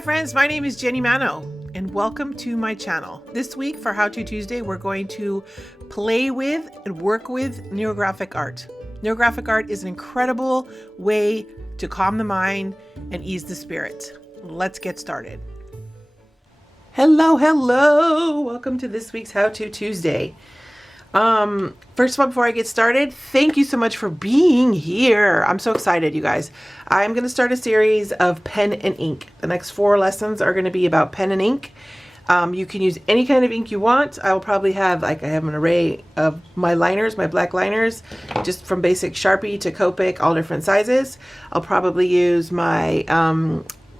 Hi friends, my name is Jenny Mano and welcome to my channel. This week for How To Tuesday, we're going to play with and work with neurographic art. Neurographic art is an incredible way to calm the mind and ease the spirit. Let's get started. Hello. Welcome to this week's How To Tuesday. First of all, before I get started, thank you so much for being here. I'm so excited, you guys. I'm going to start a series of pen and ink. The next 4 lessons are going to be about pen and ink. You can use any kind of ink you want. I will probably have, I have an array of my liners, my black liners, just from basic Sharpie to Copic, all different sizes. I'll probably use my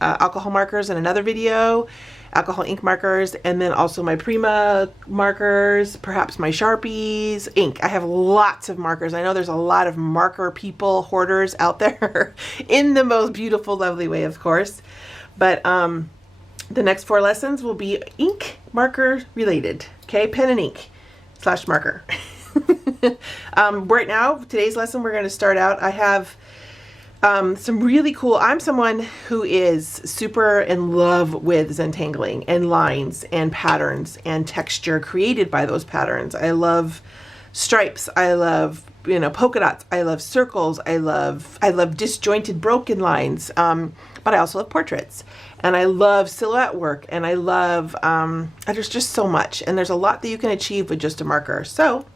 alcohol markers in another video, alcohol ink markers, and then also my Prima markers, perhaps my Sharpies, ink. I have lots of markers. I know there's a lot of marker people, hoarders out there in the most beautiful, lovely way, of course. But the next 4 lessons will be ink marker related. Okay, pen and ink / marker. Right now, today's lesson, we're going to start out. I have some really cool, I'm someone who is super in love with Zentangling and lines and patterns and texture created by those patterns. I love stripes. I love, polka dots. I love circles. I love disjointed broken lines. But I also love portraits, and I love silhouette work, and I love, there's just so much, and there's a lot that you can achieve with just a marker. So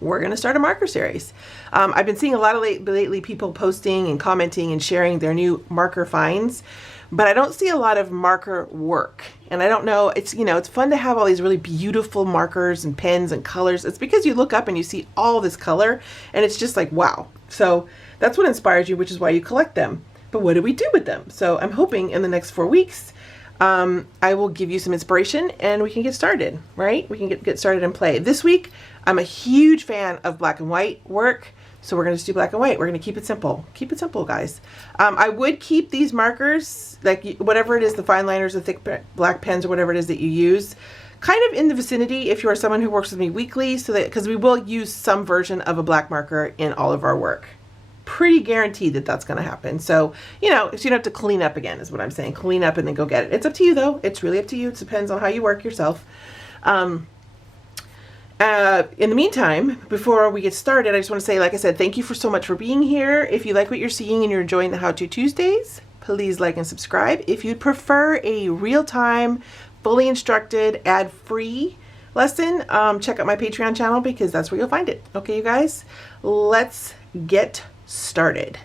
we're going to start a marker series. I've been seeing a lot of lately people posting and commenting and sharing their new marker finds, but I don't see a lot of marker work. And I don't know, it's fun to have all these really beautiful markers and pens and colors. It's because you look up and you see all this color and it's just like, wow. So that's what inspires you, which is why you collect them. But what do we do with them? So I'm hoping in the next 4 weeks, I will give you some inspiration and we can get started, right? We can get started and play. This week, I'm a huge fan of black and white work. So we're going to just do black and white. We're going to keep it simple. Keep it simple, guys. I would keep these markers, like whatever it is, the fine liners, the thick black pens, or whatever it is that you use, kind of in the vicinity if you are someone who works with me weekly, so that, because we will use some version of a black marker in all of our work. Pretty guaranteed that that's going to happen. So, so you don't have to clean up again is what I'm saying. Clean up and then go get it. It's up to you though. It's really up to you. It depends on how you work yourself. In the meantime, before we get started, I just want to say, like I said, thank you so much for being here. If you like what you're seeing and you're enjoying the How To Tuesdays, please like and subscribe. If you'd prefer a real-time, fully instructed, ad-free lesson, check out my Patreon channel because that's where you'll find it. Okay, you guys, let's get started.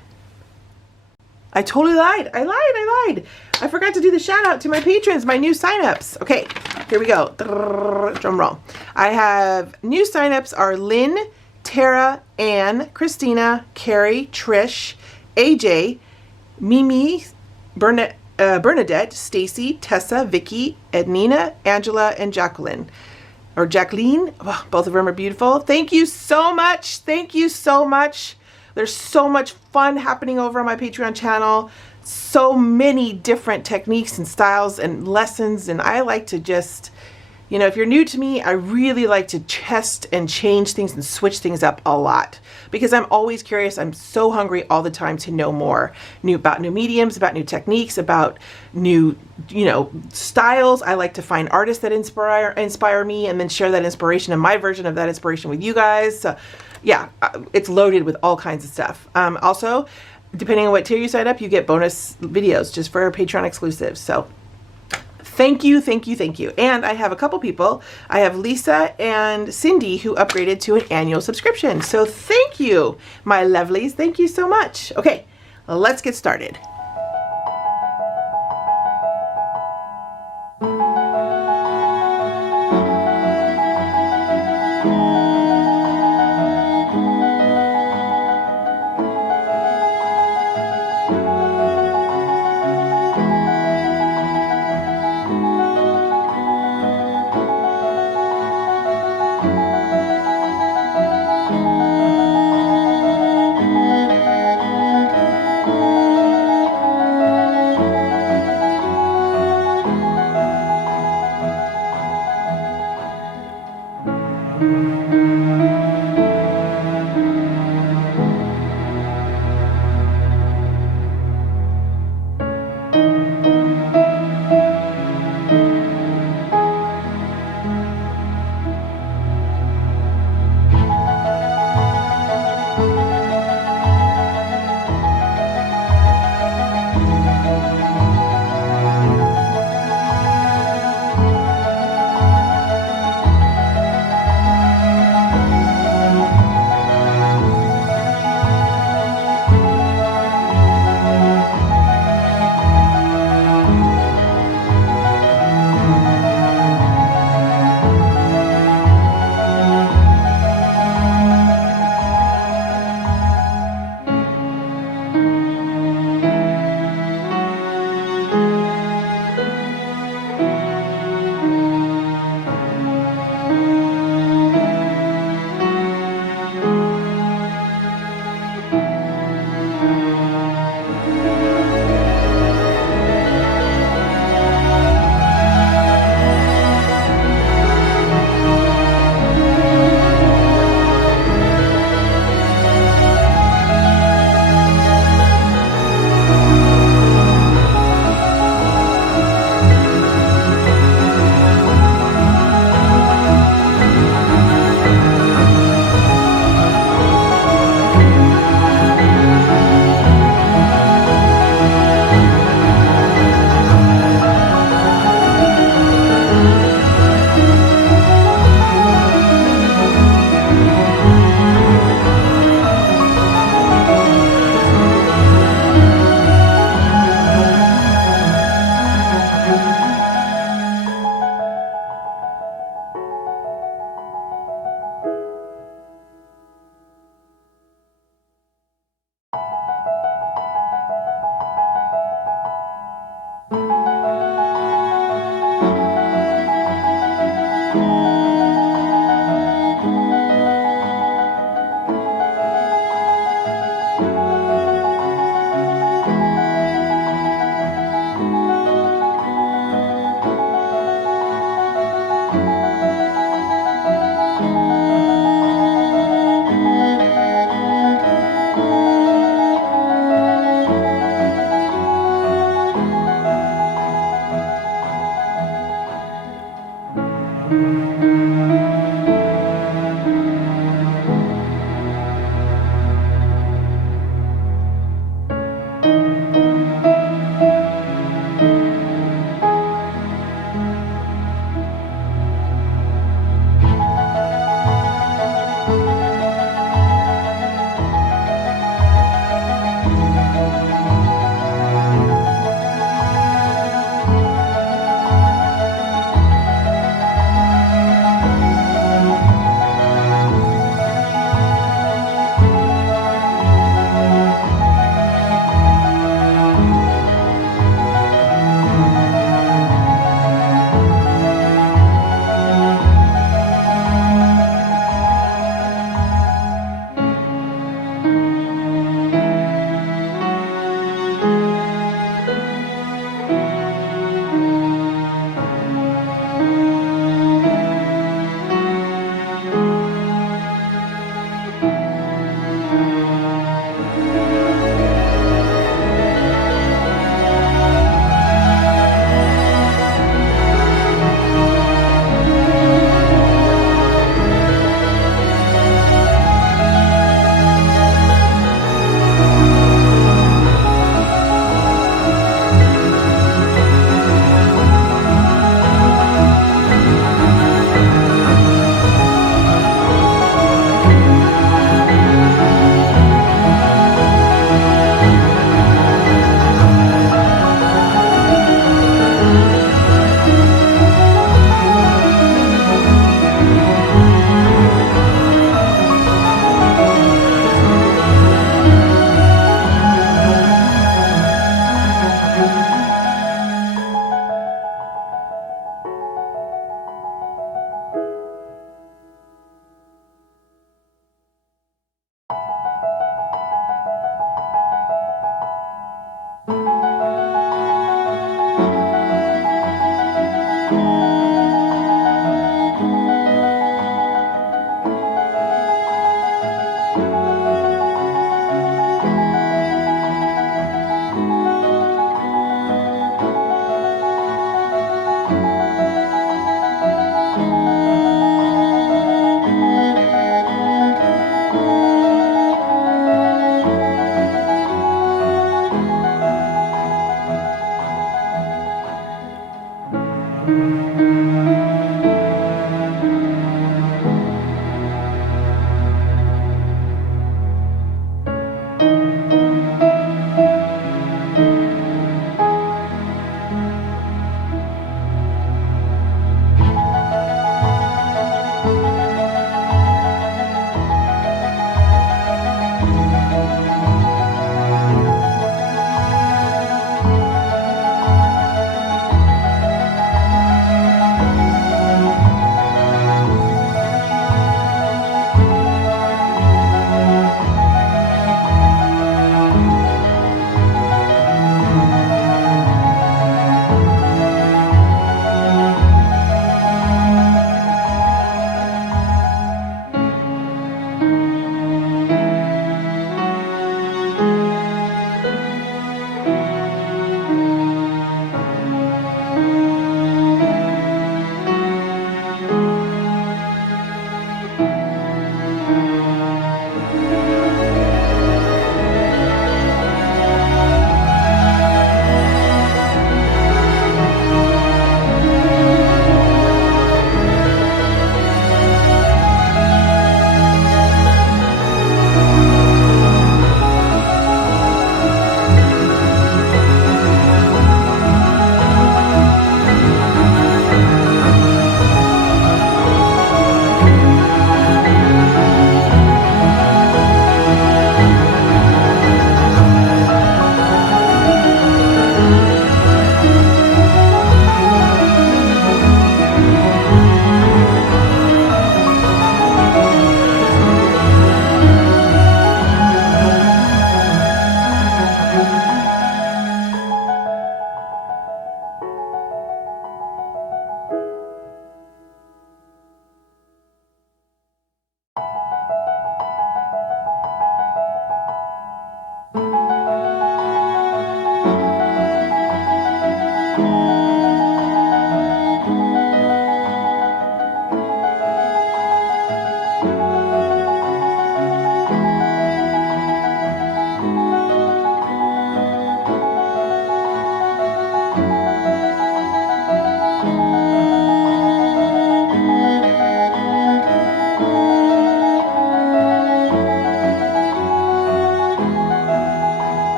I totally lied. I lied. I forgot to do the shout out to my patrons, my new signups. Okay, here we go. Drum roll. I have new signups are Lynn, Tara, Ann, Christina, Carrie, Trish, AJ, Mimi, Bernadette, Stacy, Tessa, Vicky, Ednina, Angela, and Jacqueline. Oh, both of them are beautiful. Thank you so much. Thank you so much. There's so much fun happening over on my Patreon channel. So many different techniques and styles and lessons. And I like to just, if you're new to me, I really like to test and change things and switch things up a lot because I'm always curious. I'm so hungry all the time to know more about new mediums, about new techniques, about new, styles. I like to find artists that inspire me and then share that inspiration and my version of that inspiration with you guys. So, yeah, it's loaded with all kinds of stuff. Also, depending on what tier you sign up, you get bonus videos just for Patreon exclusives. So thank you. And I have a couple people. I have Lisa and Cindy who upgraded to an annual subscription. So thank you, my lovelies. Thank you so much. Okay, let's get started.